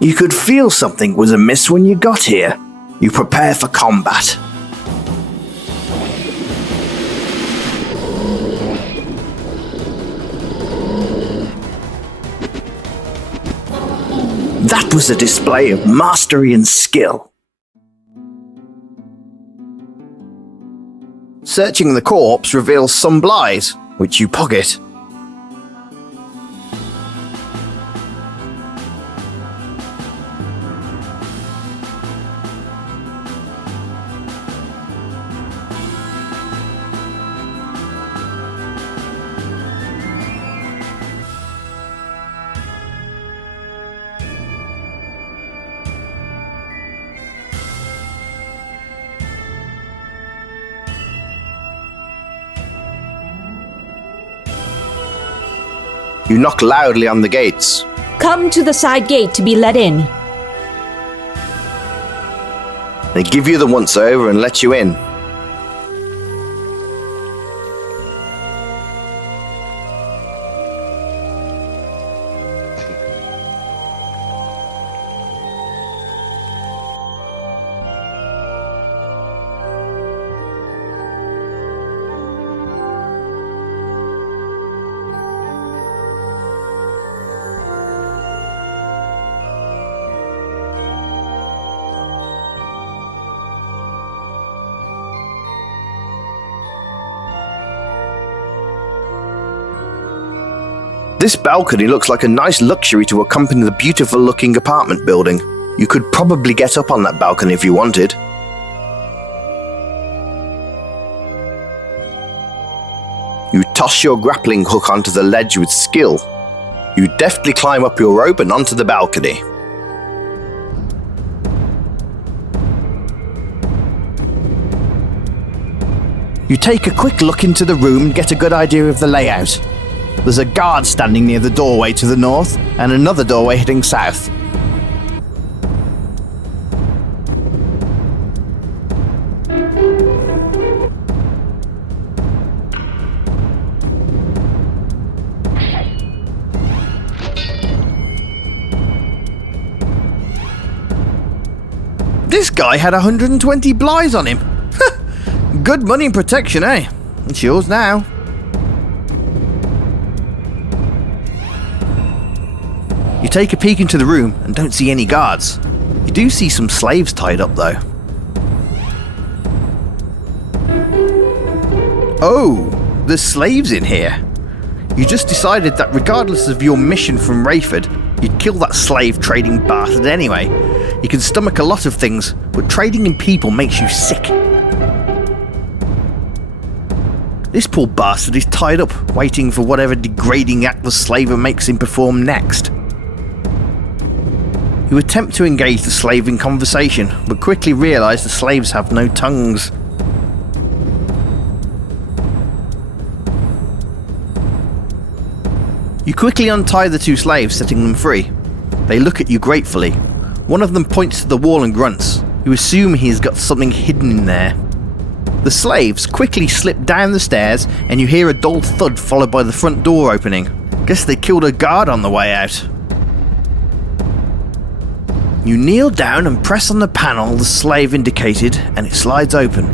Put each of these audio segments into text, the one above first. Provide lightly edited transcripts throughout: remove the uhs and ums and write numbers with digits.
You could feel something was amiss when you got here. You prepare for combat. That was a display of mastery and skill. Searching the corpse reveals some supplies, which you pocket. You knock loudly on the gates. Come to the side gate to be let in. They give you the once-over and let you in. This balcony looks like a nice luxury to accompany the beautiful-looking apartment building. You could probably get up on that balcony if you wanted. You toss your grappling hook onto the ledge with skill. You deftly climb up your rope and onto the balcony. You take a quick look into the room and get a good idea of the layout. There's a guard standing near the doorway to the north, and another doorway heading south. This guy had 120 blighs on him. Good money and protection, eh? It's yours now. You take a peek into the room and don't see any guards. You do see some slaves tied up though. Oh, there's slaves in here. You just decided that regardless of your mission from Rayford, you'd kill that slave trading bastard anyway. You can stomach a lot of things, but trading in people makes you sick. This poor bastard is tied up, waiting for whatever degrading act the slaver makes him perform next. You attempt to engage the slave in conversation, but quickly realise the slaves have no tongues. You quickly untie the two slaves, setting them free. They look at you gratefully. One of them points to the wall and grunts. You assume he's got something hidden in there. The slaves quickly slip down the stairs, and you hear a dull thud followed by the front door opening. Guess they killed a guard on the way out. You kneel down and press on the panel the slave indicated, and it slides open.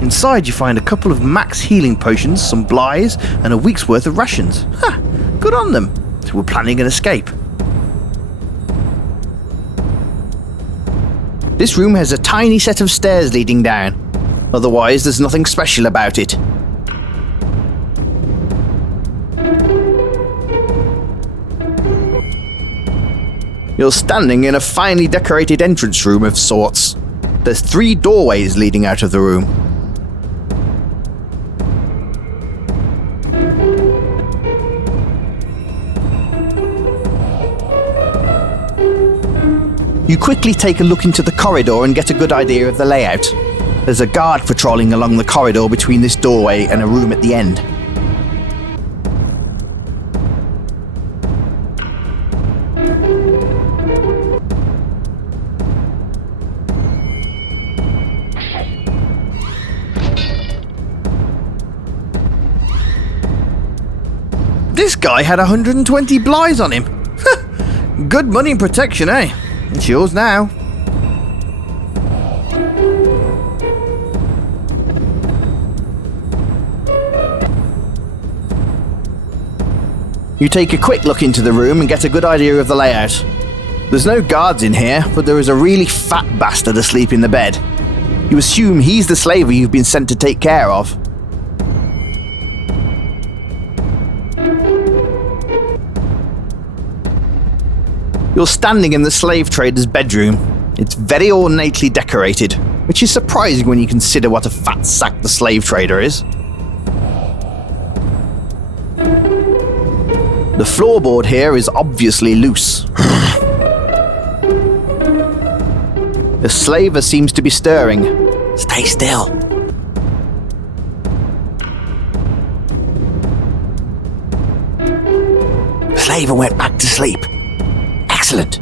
Inside you find a couple of max healing potions, some blighs, and a week's worth of rations. Ha! Good on them. They were planning an escape. This room has a tiny set of stairs leading down. Otherwise, there's nothing special about it. You're standing in a finely decorated entrance room of sorts. There's 3 doorways leading out of the room. You quickly take a look into the corridor and get a good idea of the layout. There's a guard patrolling along the corridor between this doorway and a room at the end. This guy had 120 blighs on him. Good money and protection, eh? It's yours now. You take a quick look into the room and get a good idea of the layout. There's no guards in here, but there is a really fat bastard asleep in the bed. You assume he's the slaver you've been sent to take care of. You're standing in the slave trader's bedroom. It's very ornately decorated, which is surprising when you consider what a fat sack the slave trader is. The floorboard here is obviously loose. The slaver seems to be stirring. Stay still. The slaver went back to sleep. Excellent.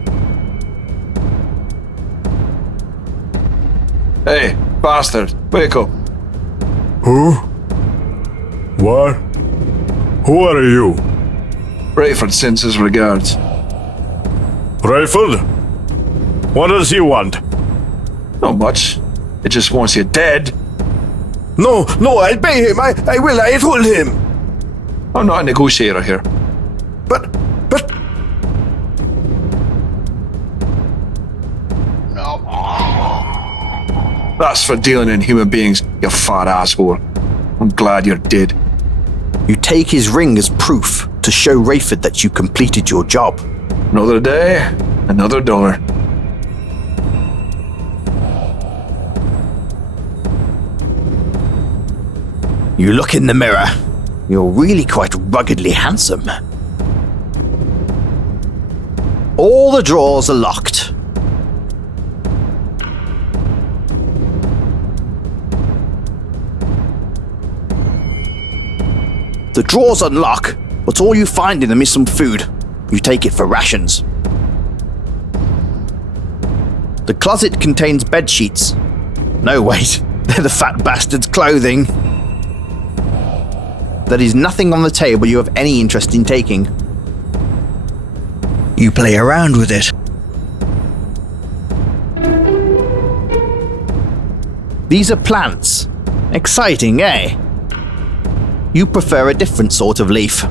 Hey, bastard, wake up. Who? What? Who are you? Rayford sends his regards. Rayford? What does he want? Not much. It just wants you dead. No, I'll pay him. I will. I told him. I'm not a negotiator here. But... That's for dealing in human beings, you fat asshole. I'm glad you're dead. You take his ring as proof to show Rayford that you completed your job. Another day, another dollar. You look in the mirror. You're really quite ruggedly handsome. All the drawers are locked. The drawers unlock, but all you find in them is some food. You take it for rations. The closet contains bed sheets. No, wait, they're the fat bastard's clothing. There is nothing on the table you have any interest in taking. You play around with it. These are plants. Exciting, eh? You prefer a different sort of leaf.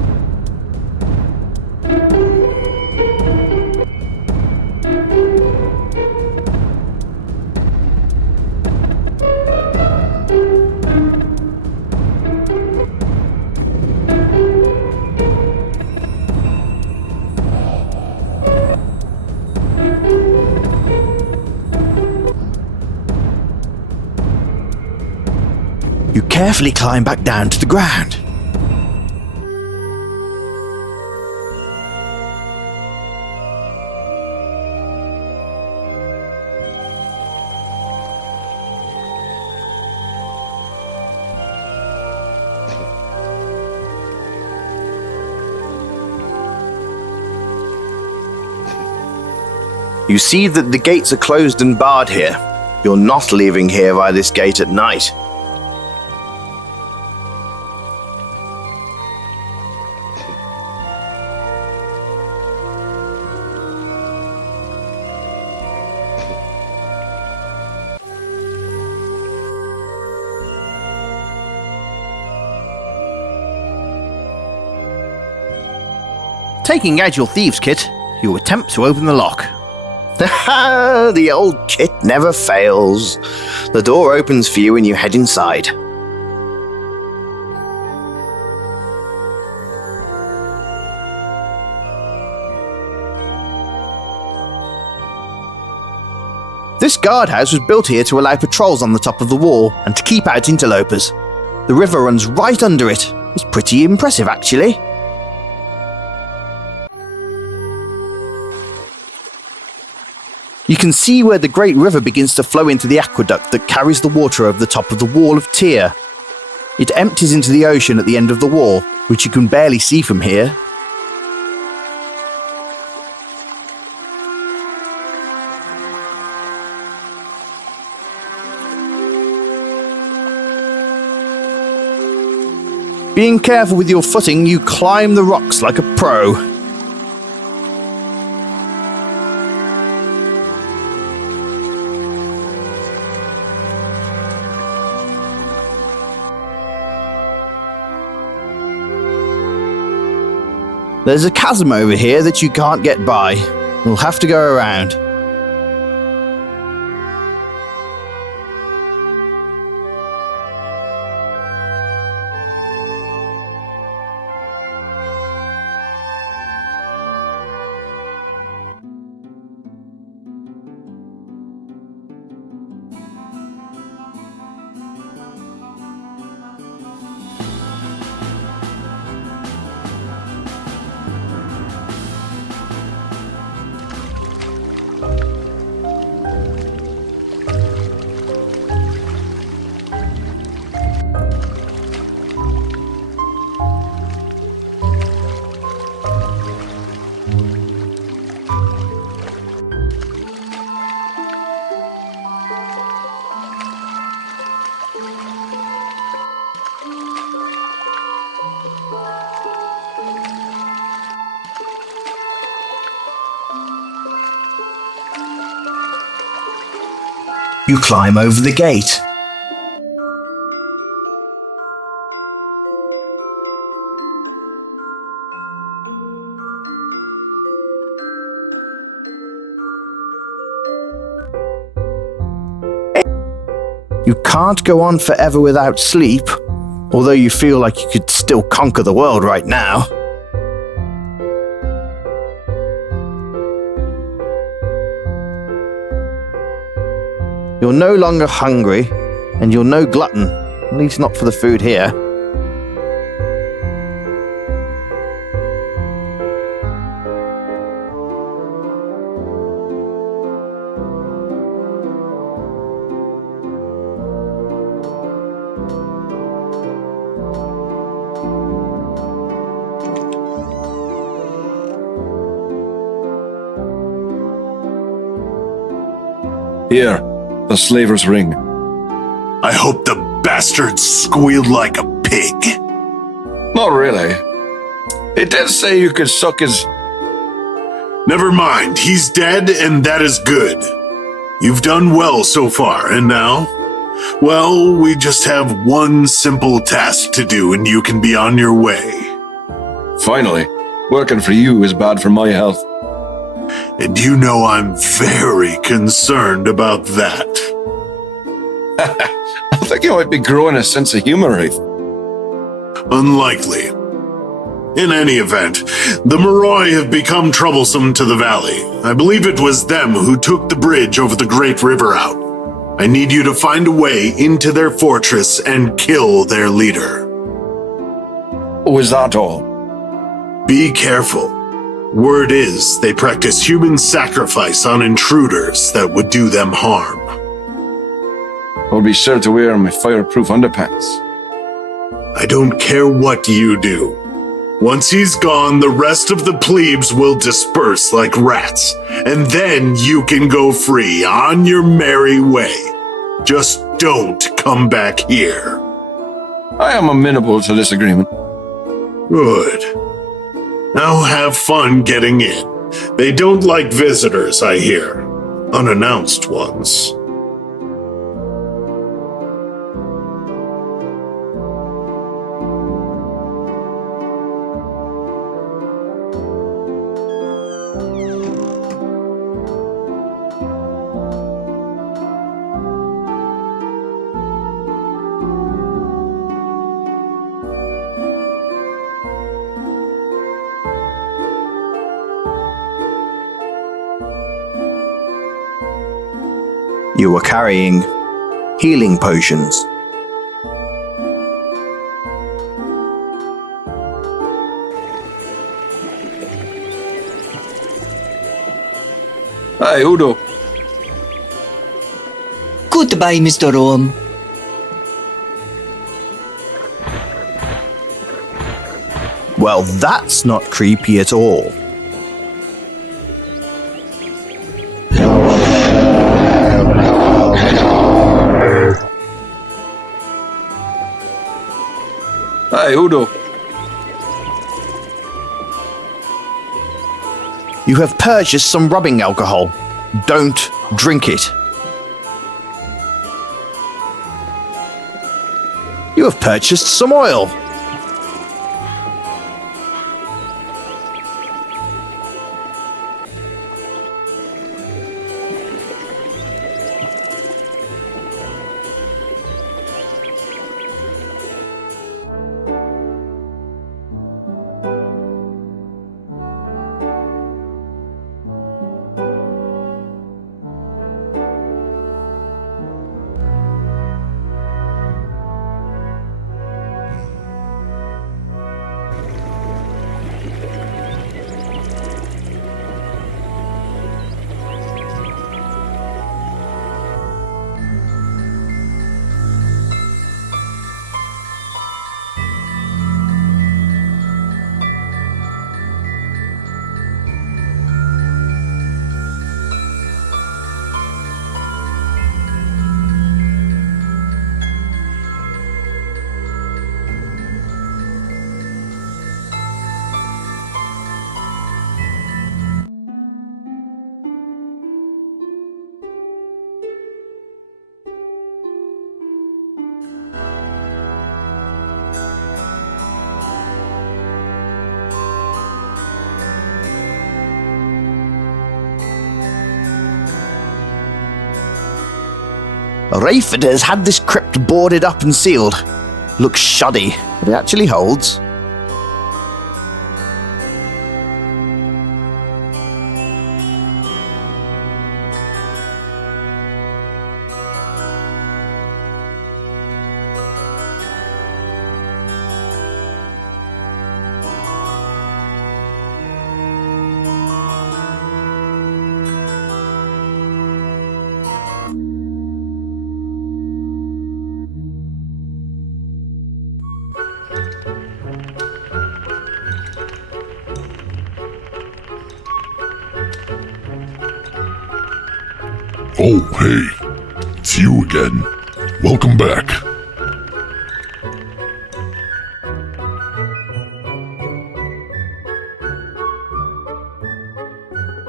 You carefully climb back down to the ground. You see that the gates are closed and barred here. You're not leaving here via this gate at night. Taking out your thieves' kit, you attempt to open the lock. The old kit never fails. The door opens for you and you head inside. This guardhouse was built here to allow patrols on the top of the wall and to keep out interlopers. The river runs right under it. It's pretty impressive, actually. You can see where the great river begins to flow into the aqueduct that carries the water over the top of the wall of Tyr. It empties into the ocean at the end of the wall, which you can barely see from here. Being careful with your footing, you climb the rocks like a pro. There's a chasm over here that you can't get by. You'll have to go around. You climb over the gate. You can't go on forever without sleep, although you feel like you could still conquer the world right now. You're no longer hungry, and you're no glutton, at least not for the food here. Here, the slaver's ring. I hope the bastard squealed like a pig. Not really. It did say you could suck his... Never mind, he's dead and that is good. You've done well so far, and now? Well, we just have one simple task to do and you can be on your way. Finally, working for you is bad for my health. And you know I'm very concerned about that. I think you might be growing a sense of humor, Rafe. Unlikely. In any event, the Moroi have become troublesome to the valley. I believe it was them who took the bridge over the Great River out. I need you to find a way into their fortress and kill their leader. Oh, is that all? Be careful. Word is they practice human sacrifice on intruders that would do them harm. I'll be sure to wear my fireproof underpants. I don't care what you do. Once he's gone, the rest of the plebes will disperse like rats, and then you can go free on your merry way. Just don't come back here. I am amenable to this agreement. Good. Now have fun getting in. They don't like visitors, I hear. Unannounced ones. You were carrying healing potions. Hey, Udo. Goodbye, Mr. Ohm. Well, that's not creepy at all. Hey, Udo. You have purchased some rubbing alcohol. Don't drink it. You have purchased some oil. Rayford has had this crypt boarded up and sealed. Looks shoddy, but it actually holds. Oh, hey. It's you again. Welcome back.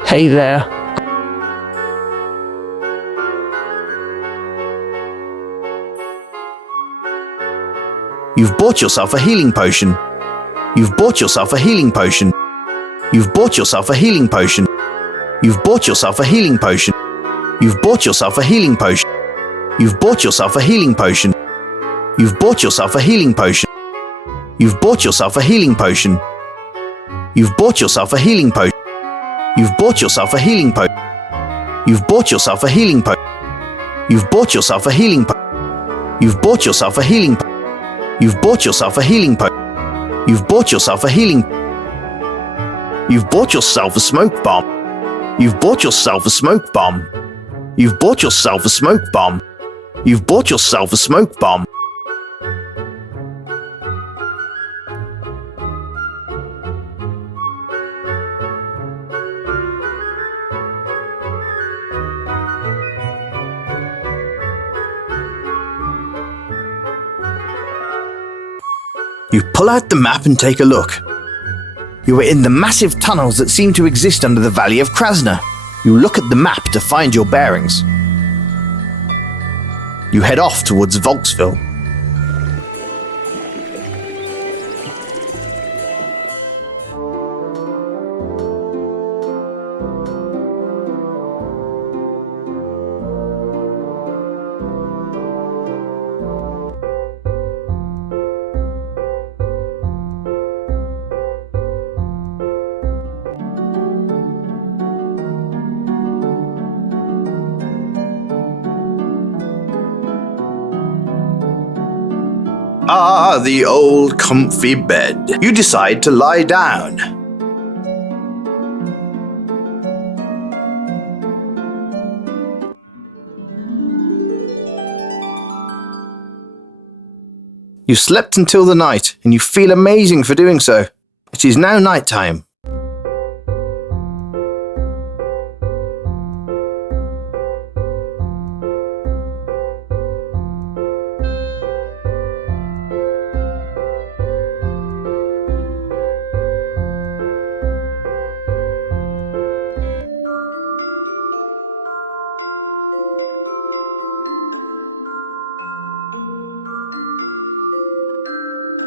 Hey there. You've bought yourself a healing potion. You've bought yourself a healing potion. You've bought yourself a healing potion. You've bought yourself a healing potion. You've bought yourself a healing potion. You've bought yourself a healing potion. You've bought yourself a healing potion. You've bought yourself a healing potion. You've bought yourself a healing potion. You've bought yourself a healing potion. You've bought yourself a healing potion. You've bought yourself a healing potion. You've bought yourself a healing potion. You've bought yourself a healing potion. You've bought yourself a healing. You've bought yourself a smoke bomb. You've bought yourself a smoke bomb. You've bought yourself a smoke bomb. You've bought yourself a smoke bomb. You pull out the map and take a look. You are in the massive tunnels that seem to exist under the Valley of Krasna. You look at the map to find your bearings. You head off towards Volksville. Ah, the old comfy bed. You decide to lie down. You slept until the night, and you feel amazing for doing so. It is now night time.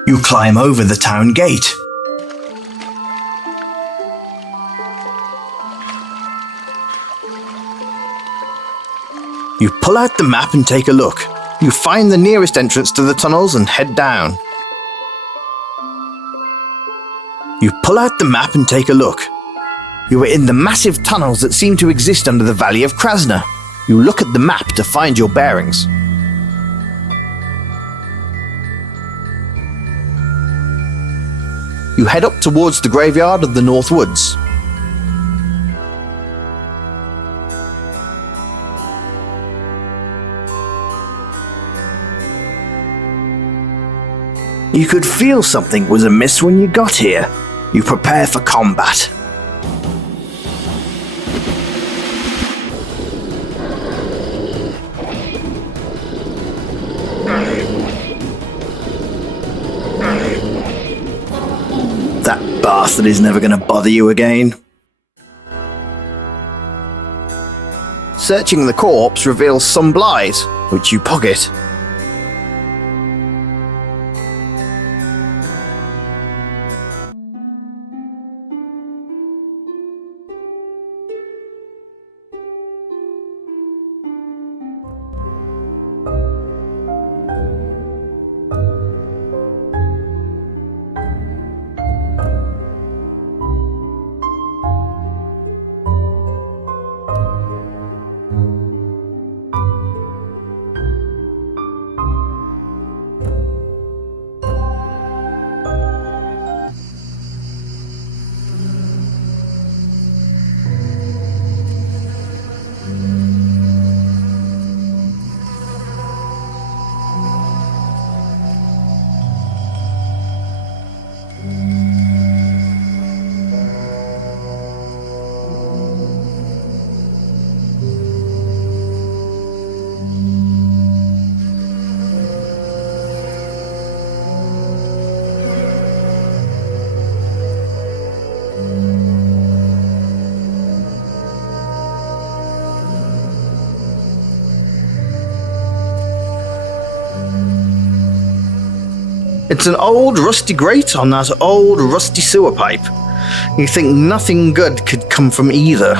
You climb over the town gate. You pull out the map and take a look. You find the nearest entrance to the tunnels and head down. You pull out the map and take a look. You are in the massive tunnels that seem to exist under the Valley of Krasna. You look at the map to find your bearings. You head up towards the graveyard of the North Woods. You could feel something was amiss when you got here. You prepare for combat. That bastard is never going to bother you again. Searching the corpse reveals some blight, which you pocket. It's an old rusty grate on that old rusty sewer pipe. You think nothing good could come from either.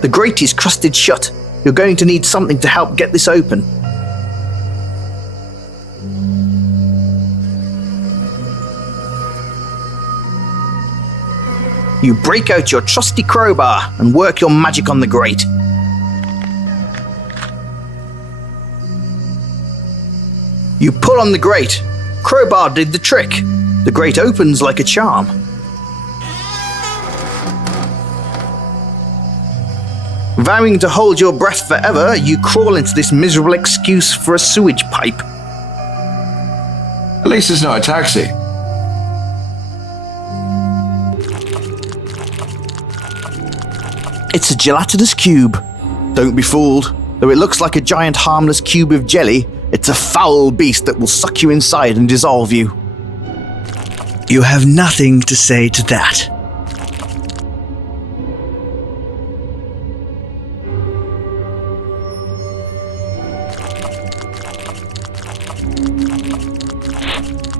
The grate is crusted shut. You're going to need something to help get this open. You break out your trusty crowbar and work your magic on the grate. You pull on the grate. Crowbar did the trick. The grate opens like a charm. Vowing to hold your breath forever, you crawl into this miserable excuse for a sewage pipe. At least it's not a taxi. It's a gelatinous cube. Don't be fooled. Though it looks like a giant harmless cube of jelly, it's a foul beast that will suck you inside and dissolve you. You have nothing to say to that.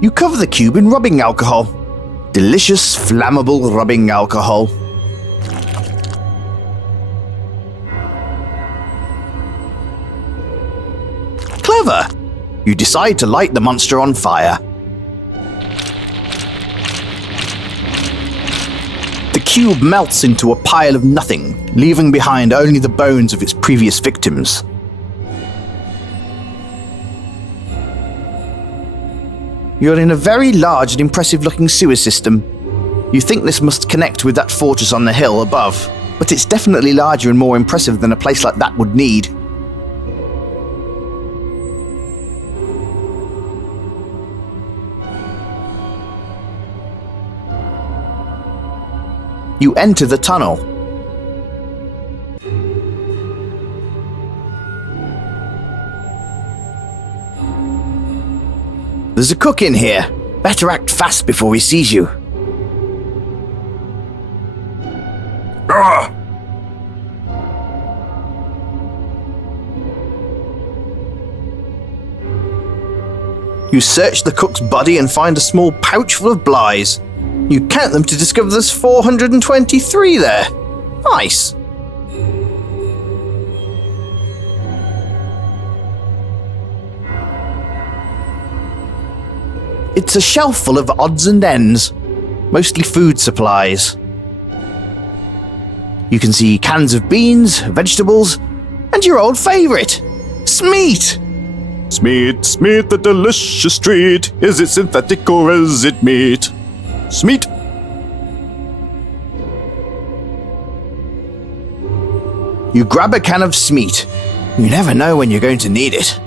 You cover the cube in rubbing alcohol. Delicious, flammable rubbing alcohol. Clever! You decide to light the monster on fire. The cube melts into a pile of nothing, leaving behind only the bones of its previous victims. You're in a very large and impressive-looking sewer system. You think this must connect with that fortress on the hill above, but it's definitely larger and more impressive than a place like that would need. You enter the tunnel. There's a cook in here. Better act fast before he sees you. Ah! You search the cook's body and find a small pouch full of blighs. You count them to discover there's 423 there. Nice. It's a shelf full of odds and ends, mostly food supplies. You can see cans of beans, vegetables, and your old favourite, Smeat. Smeat, Smeat, the delicious treat. Is it synthetic or is it meat? Smeat. You grab a can of Smeat. You never know when you're going to need it.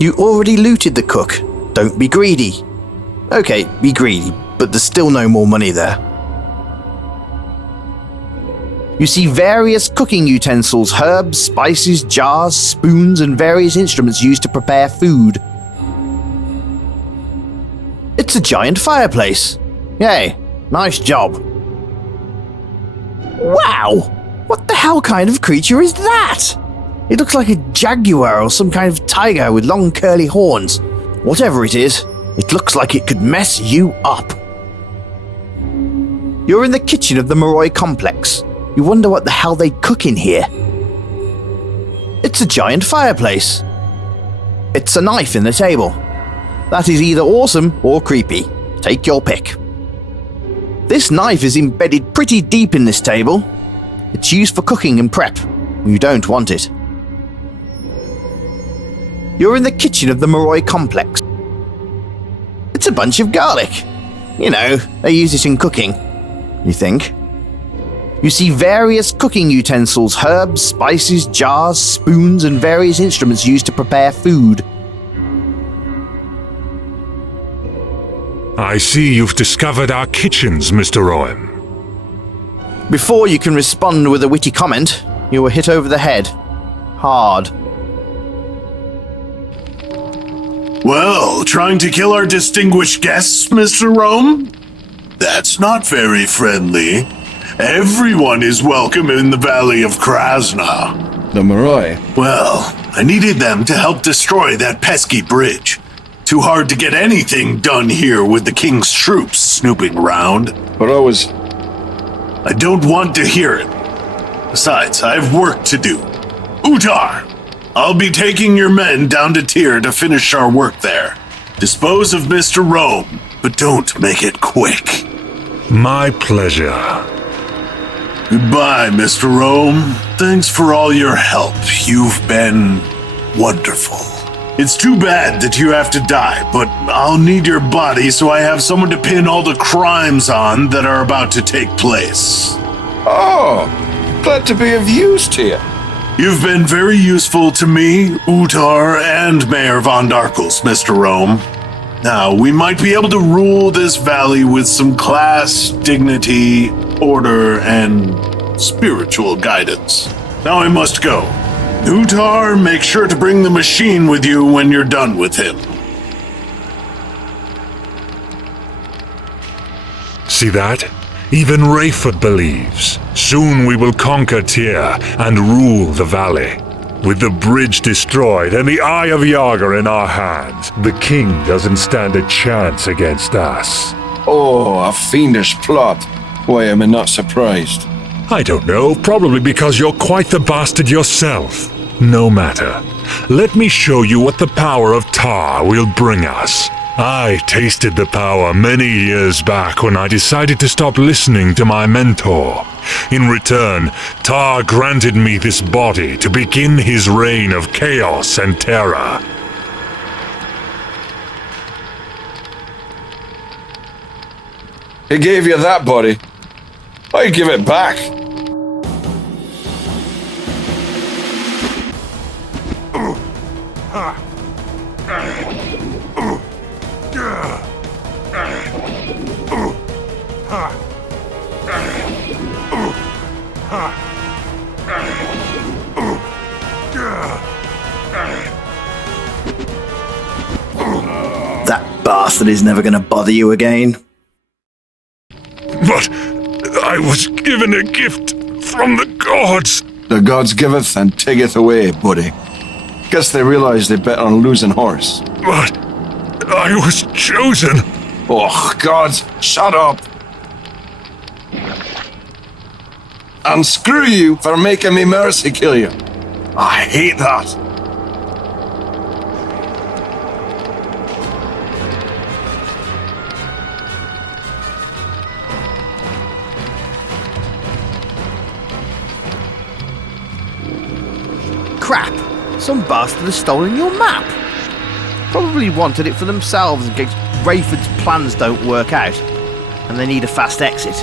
You already looted the cook. Don't be greedy. Okay, be greedy, but there's still no more money there. You see various cooking utensils, herbs, spices, jars, spoons, and various instruments used to prepare food. It's a giant fireplace. Yay, nice job. Wow! What the hell kind of creature is that? It looks like a jaguar or some kind of tiger with long curly horns. Whatever it is, it looks like it could mess you up. You're in the kitchen of the Moroi complex. You wonder what the hell they cook in here. It's a giant fireplace. It's a knife in the table. That is either awesome or creepy. Take your pick. This knife is embedded pretty deep in this table. It's used for cooking and prep. You don't want it. You're in the kitchen of the Moroi complex. It's a bunch of garlic. You know, they use it in cooking. You think? You see various cooking utensils, herbs, spices, jars, spoons, and various instruments used to prepare food. I see you've discovered our kitchens, Mr. Rowan. Before you can respond with a witty comment, you were hit over the head. Hard. Well, trying to kill our distinguished guests, Mr. Rome? That's not very friendly. Everyone is welcome in the Valley of Krasna. The Moroi. Well, I needed them to help destroy that pesky bridge. Too hard to get anything done here with the king's troops snooping around. But I don't want to hear it. Besides, I have work to do. Utar, I'll be taking your men down to Tyr to finish our work there. Dispose of Mr. Rome, but don't make it quick. My pleasure. Goodbye, Mr. Rome. Thanks for all your help. You've been wonderful. It's too bad that you have to die, but I'll need your body so I have someone to pin all the crimes on that are about to take place. Oh, glad to be of use to you. You've been very useful to me, Utar, and Mayor von Darkles, Mr. Rome. Now, we might be able to rule this valley with some class, dignity, order, and spiritual guidance. Now I must go. Utar, make sure to bring the machine with you when you're done with him. See that? Even Rayford believes. Soon we will conquer Tyr and rule the valley. With the bridge destroyed and the Eye of Yaga in our hands, the king doesn't stand a chance against us. Oh, a fiendish plot. Why am I not surprised? I don't know, probably because you're quite the bastard yourself. No matter. Let me show you what the power of Tar will bring us. I tasted the power many years back when I decided to stop listening to my mentor. In return, Tar granted me this body to begin his reign of chaos and terror. He gave you that body. I'd give it back. That bastard is never going to bother you again. But I was given a gift from the gods. The gods giveth and taketh away, buddy. Guess they realized they bet on a losing horse. But I was chosen. Oh, gods, shut up. And screw you for making me mercy kill you. I hate that. Crap! Some bastard has stolen your map! Probably wanted it for themselves in case Rayford's plans don't work out, and they need a fast exit.